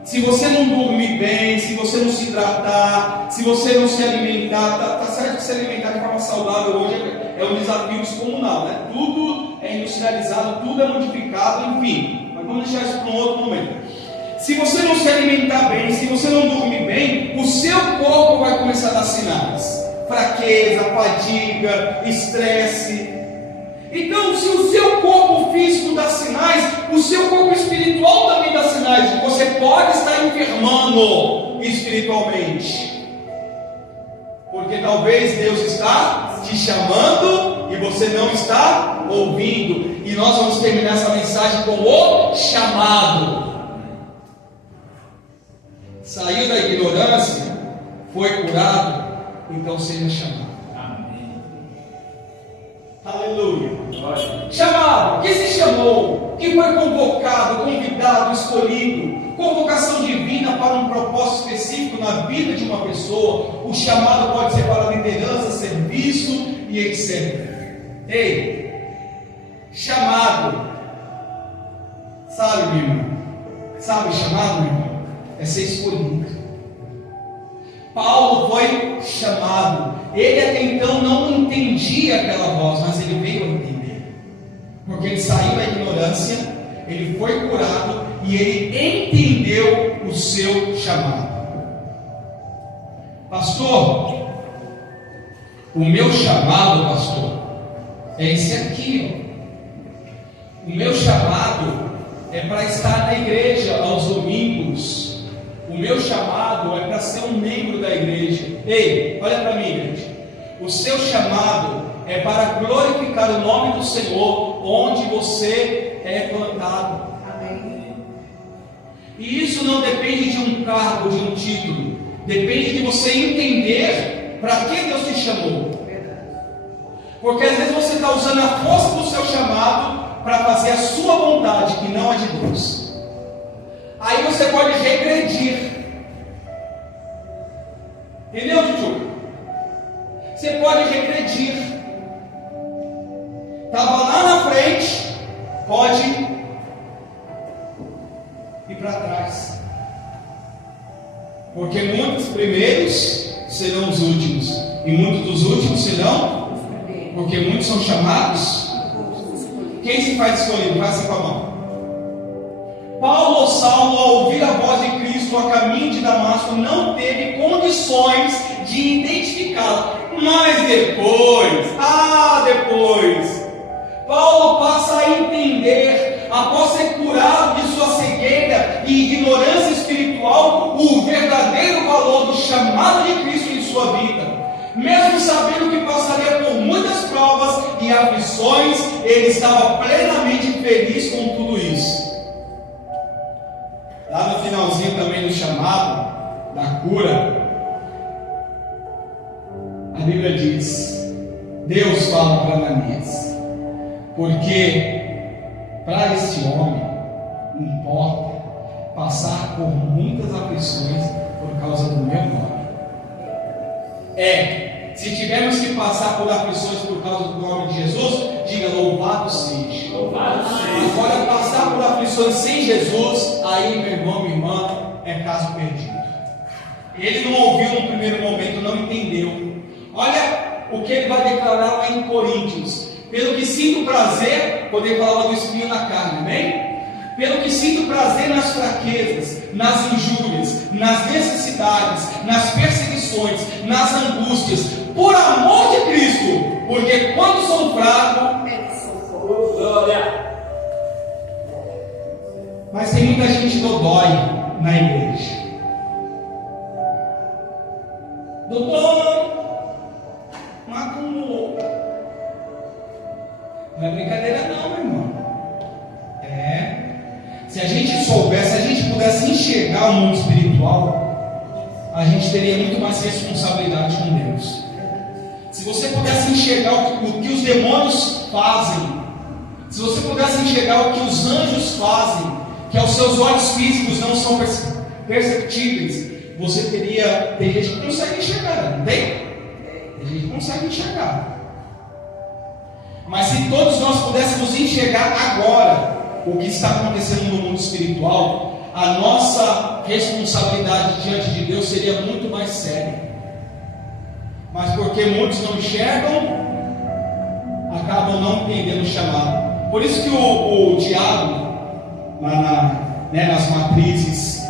Se você não dormir bem, se você não se hidratar, se você não se alimentar, tá certo que se alimentar de forma saudável hoje é um desafio descomunal, né? Tudo é industrializado, tudo é modificado, enfim. Mas vamos deixar isso para um outro momento. Se você não se alimentar bem, se você não dormir bem, o seu corpo vai começar a dar sinais: fraqueza, fadiga, estresse. Então, se o seu corpo físico dá sinais, o seu corpo espiritual também dá sinais. Você pode estar enfermando espiritualmente, porque talvez Deus está te chamando e você não está ouvindo. E nós vamos terminar essa mensagem com o chamado. Saiu da ignorância, foi curado, então seja chamado. Aleluia. Chamado, que se chamou, que foi convocado, convidado, escolhido, convocação divina para um propósito específico na vida de uma pessoa. O chamado pode ser para liderança, serviço e etc. Ei, chamado, sabe, meu irmão? Sabe, chamado, meu irmão? É ser escolhido. Paulo foi chamado. Ele até então não entendia aquela voz, mas ele veio a entender, porque ele saiu da ignorância, ele foi curado e ele entendeu o seu chamado. Pastor, o meu chamado, pastor, é esse aqui, ó. O meu chamado é para estar na igreja aos domingos. O meu chamado é para ser um membro da igreja. Ei, olha para mim, igreja. O seu chamado é para glorificar o nome do Senhor onde você é plantado. Amém. E isso não depende de um cargo, de um título. Depende de você entender para que Deus te chamou. Porque às vezes você está usando a força do seu chamado para fazer a sua vontade, que não é de Deus. Aí você pode regredir. Entendeu, Tio? Você pode regredir. Estava lá na frente, pode ir para trás. Porque muitos primeiros serão os últimos, e muitos dos últimos serão, porque muitos são chamados. Quem se faz escolhido? Faz assim com a mão. Paulo ou Saulo, ao ouvir a voz de Cristo a caminho de Damasco, não teve condições de identificá-lo. Mas depois, Paulo passa a entender, após ser curado de sua cegueira e ignorância espiritual, o verdadeiro valor do chamado de Cristo em sua vida. Mesmo sabendo que passaria por muitas provas e aflições, ele estava plenamente feliz com tudo isso. Lá no finalzinho também do chamado, da cura, a Bíblia diz, Deus fala para Ananias, porque para este homem importa passar por muitas aflições por causa do meu nome. Se tivermos que passar por aflições por causa do nome de Jesus, diga: louvado seja. Louvado seja. Agora, passar por aflições sem Jesus, aí, meu irmão, minha irmã, é caso perdido. Ele não ouviu no primeiro momento, não entendeu. Olha o que ele vai declarar lá em Coríntios: pelo que sinto prazer, poder falar do espinho na carne, amém? Pelo que sinto prazer nas fraquezas, nas injúrias, nas necessidades, nas perseguições, nas angústias, por amor de Cristo, porque quando sou fraco, mas tem muita gente dodói na igreja. Doutor, macumou. Não é brincadeira não, meu irmão. Se a gente soubesse, se a gente pudesse enxergar o mundo espiritual, a gente teria muito mais responsabilidade com Deus. Se você pudesse enxergar o que os demônios fazem, se você pudesse enxergar o que os anjos fazem, que aos seus olhos físicos não são perceptíveis, você teria gente que consegue enxergar, não tem? Tem gente que consegue enxergar. Mas se todos nós pudéssemos enxergar agora o que está acontecendo no mundo espiritual, a nossa responsabilidade diante de Deus seria muito mais séria. Mas porque muitos não enxergam, acabam não entendendo o chamado. Por isso que o diabo, lá nas matrizes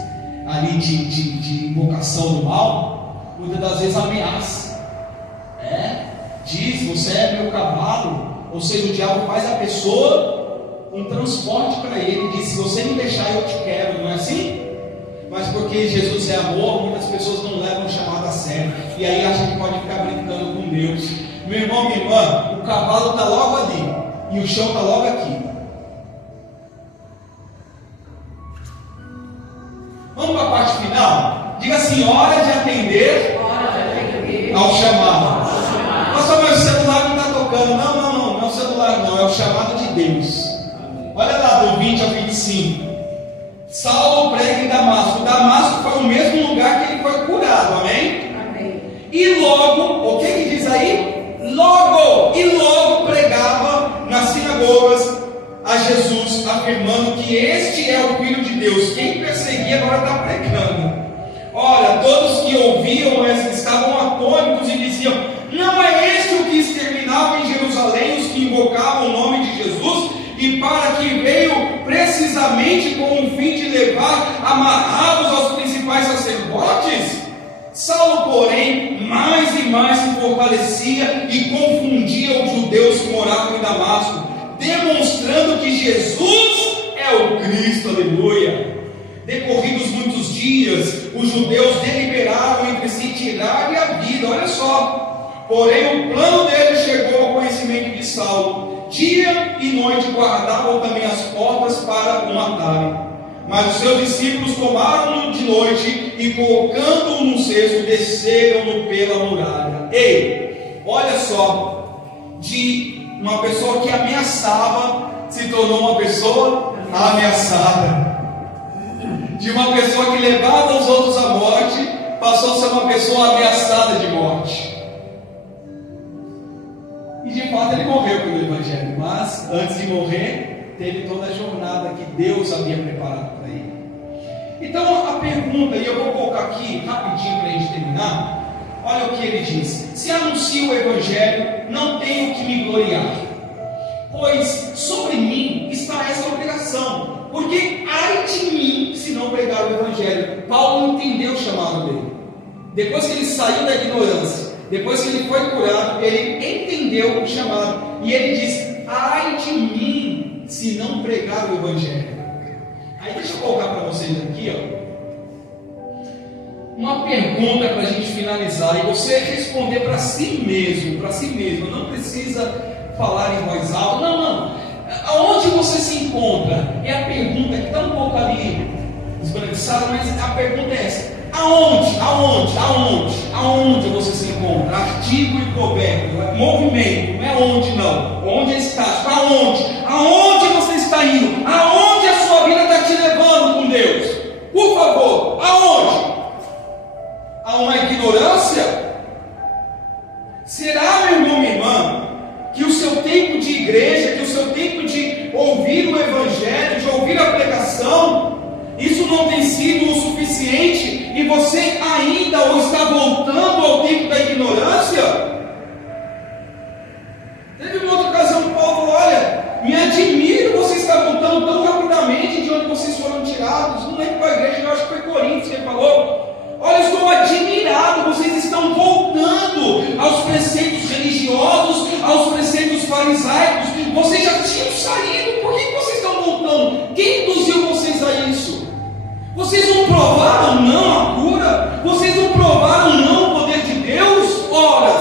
ali de invocação do mal, muitas das vezes ameaça. Diz: você é meu cavalo. Ou seja, o diabo faz a pessoa um transporte para ele, diz: se você me deixar, eu te quero, não é assim? Mas porque Jesus é amor, muitas pessoas não levam o chamado a sério, e aí a gente pode ficar brincando com Deus. Meu irmão, minha irmã, o cavalo está logo ali, e o chão está logo aqui. Vamos para a parte final? Diga assim: hora de atender ao chamado. Pastor, meu celular não está tocando. Não é o celular não, é o chamado de Deus. Olha lá do 20 ao 25. Saulo prega em Damasco. Damasco foi o mesmo lugar que ele foi curado, amém? Amém. E logo, o que diz aí? Logo pregava nas sinagogas a Jesus, afirmando que este é o Filho de Deus. Quem perseguia agora está pregando. Olha, todos que ouviam estavam atônitos e diziam: não é este o que exterminava em Jerusalém os que invocavam o nome de Jesus? E para que veio precisamente com o fim de levar amarrados aos principais sacerdotes? Saulo, porém, mais e mais se fortalecia e confundia os judeus que moravam em Damasco, demonstrando que Jesus é o Cristo, aleluia. Decorridos muitos dias, os judeus deliberaram entre si tirar-lhe a vida, olha só. Porém, o plano dele chegou ao conhecimento de Saulo. Dia e noite guardavam também as portas para o matarem. Mas os seus discípulos tomaram-no de noite e, colocando-o num cesto, desceram-no pela muralha. Ei, olha só, de uma pessoa que ameaçava, se tornou uma pessoa ameaçada. De uma pessoa que levava os outros à morte, passou a ser uma pessoa ameaçada de morte. E de fato ele morreu pelo Evangelho, mas antes de morrer, teve toda a jornada que Deus havia preparado para ele. Então a pergunta, e eu vou colocar aqui rapidinho para a gente terminar, olha o que ele diz: se anuncio o Evangelho, não tenho que me gloriar, pois sobre mim está essa obrigação, porque ai de mim se não pregar o Evangelho. Paulo entendeu o chamado dele, depois que ele saiu da ignorância, depois que ele foi curado, ele entendeu o chamado, e ele diz: ai de mim se não pregar o Evangelho. Aí deixa eu colocar para vocês aqui, uma pergunta para a gente finalizar, e você responder para si mesmo, não precisa falar em voz alta, não, aonde você se encontra? É a pergunta que está um pouco ali esbranquiçada, mas a pergunta é essa: aonde você se encontra? Artigo e provérbio, movimento, não é onde não, onde está, para onde? Aonde você está indo? Aonde a sua vida está te levando? suficiente e você ainda ou está voltando ao tempo da ignorância? Teve uma outra ocasião que Paulo falou: olha, me admiro você estar voltando tão rapidamente de onde vocês foram tirados. Não lembro qual igreja, eu acho que foi Coríntios que ele falou. Olha, eu estou admirado, vocês estão voltando aos preceitos religiosos, aos preceitos farisaicos. Vocês já tinham saído, por que vocês estão voltando? Quem induziu vocês a isso? Vocês não provaram não a cura? Vocês não provaram não o poder de Deus? Ora,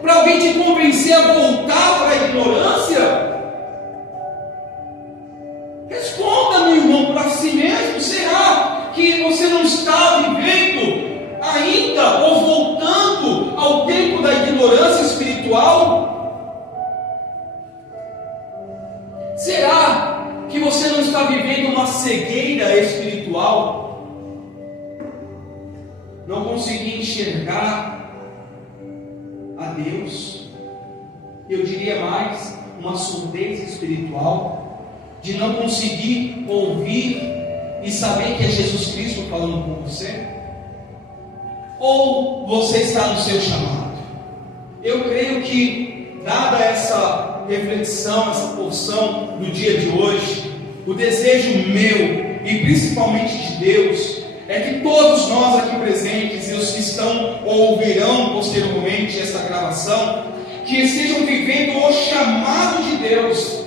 para alguém te convencer a voltar para a ignorância? Responda, meu irmão, para si mesmo. Será que você não está vivendo ainda ou voltando ao tempo da ignorância espiritual? Será que você não está vivendo uma cegueira espiritual? Não conseguir enxergar a Deus? Eu diria mais, uma surdez espiritual, de não conseguir ouvir e saber que é Jesus Cristo falando com você? Ou você está no seu chamado? Eu creio que, dada essa reflexão, essa porção no dia de hoje, o desejo meu e principalmente de Deus é que todos nós aqui presentes e os que estão ou ouvirão posteriormente esta gravação, que estejam vivendo o chamado de Deus,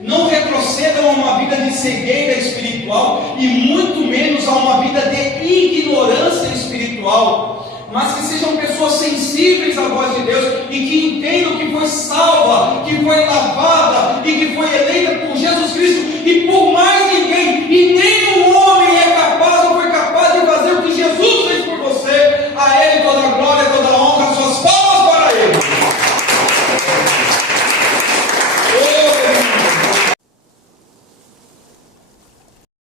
não retrocedam a uma vida de cegueira espiritual e muito menos a uma vida de ignorância espiritual, mas que sejam pessoas sensíveis à voz de Deus e que entendam que foi salva, que foi lavada e que foi eleita